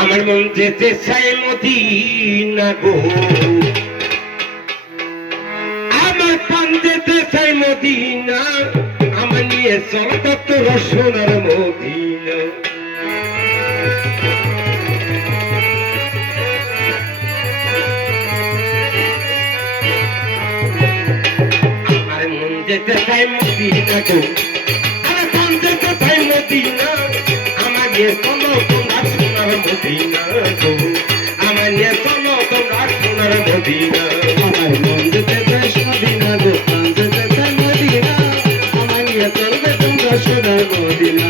আমার মন যেতে চাই মদিনা গো, আমার প্রাণ যেতে চাই মদিনা, আমার নিয়ে চল তোর সোনার মদিনা। আমার মন যেতে চাই মদিনা গো, আমার প্রাণ যেতে চাই মদিনা, আমার নিয়ে চলো তোমরা সোনার মদিনা গো, আমার নিয়ে চলো তোমরা সোনার মদিনা। আমার মন যেতে চাই মদিনা গো, প্রাণ যেতে চাই মদিনা, আমার নিয়ে চলবে তোমরা সোনার মদিনা,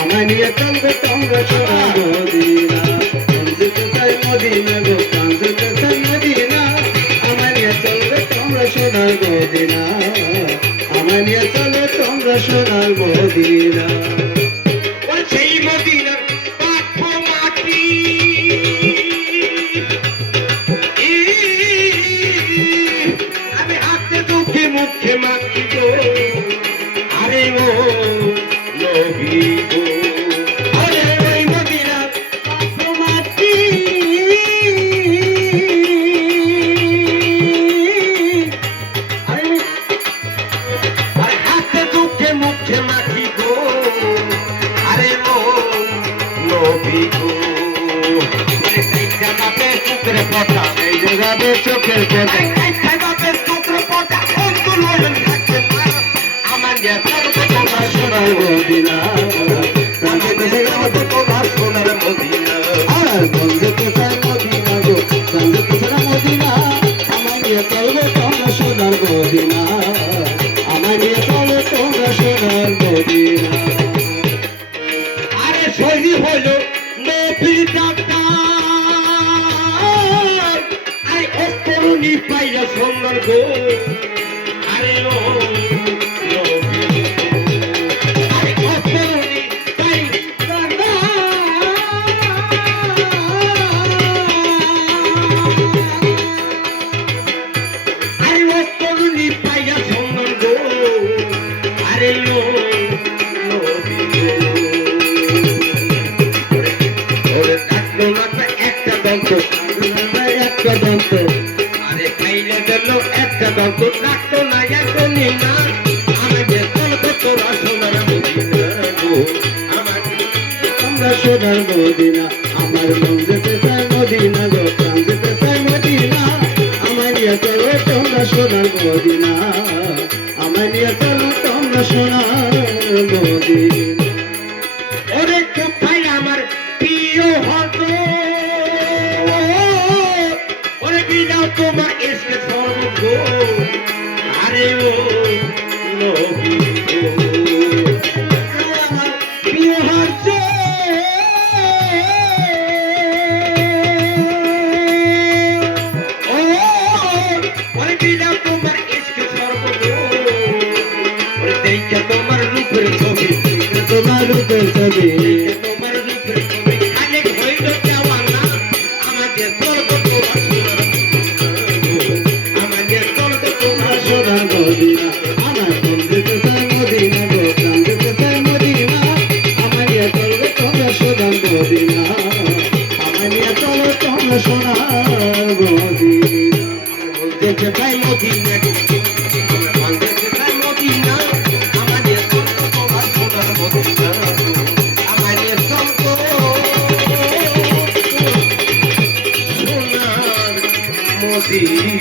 আমার নিয়ে চলবে তোমরা সোনার মদিনা। মন যেতে চাই মদিনা গো, প্রাণ যেতে চাই মদিনা, আমার নিয়ে চলবে তোমরা সোনার মদিনা, আমার নিয়ে চলবে তোমরা সোনার মদিনা। সেই মদিনার পাথর মাটি, আমি হাতে দুঃখে মুখে মাটি গো, আরে ও নবী গো, আরে ওই মদিনার পাথর মাটি, আরে হাতে দুঃখে মুখে মাটি গো, আরে ও নবী গো। বাপের চোখের পটা, এই যে যাবে চোখের পথে, বাপের চোখের পটা, আমার যে তোমরা সোনার মদিনা, প্রাণ যেতে চাই তোমার সোনার মদিনা। আর মন যেতে চাই মদিনা গো, প্রাণ যেতে চাই মদিনা, আমার নিয়ে চলবে তোমরা সোনার মদিনা, আমার নিয়ে চলো তোমরা সোনার মদিনা। আরে শহীদ হইল নবীর ডাক্তার, আরে অস্তরণী পাইয়া সোনার গো, আরে ও নবী গো, আরে অস্তরণী পাইয়া, আরে অস্তরণী পাইয়া সোনার গো, আরে ও নবী গো। ওরে কাটলো না একটা দন্ত, একটা দন্ত, আরে খাইলে দিল একটা দন্ত, কাটতো না একদমই না, আমি যে চলবো তোরা সোনার মদিনা গো, আমার তোমরা সোনার মদিনা। আমার মন যেতে চাই মদিনা গো, প্রাণ যেতে চাই মদিনা, আমার নিয়ে চলো তোমরা সোনার মদিনা, আমার নিয়ে চলো তোমরা সোনার মদিনা। ওরে কোথায় আমার প্রিয় হতো, ওরে বিদাও তোমার এসে সর্ব, আরে ও নবী গো, আমার প্রিয় হতো, ওরে বিদাও তোমার এসে সর্ব, ওরে দেখে তোমার রূপের ছবি, তোমার রূপের ছবি, তোমার রূপের ছবি খালি হইল দেওয়ানা, আমাকে চলবে তোমার সোনার মদিনা, আমাকে চলবে তোমার সোনার মদিনা। আমার মন যেতে চাই মদিনা গো, প্রাণ যেতে চাই মদিনা, আমার নিয়ে চলবে তোমরা সোনার মদিনা, আমার নিয়ে চলো তোমরা সোনার মদিনা। দেখতে চাই মদিনা গো, আমার দেখতে চাই মদিনা, আমাকে চলবে তোমার সোনার মদিনা, আমাকে চলবে সোনার মদিনা।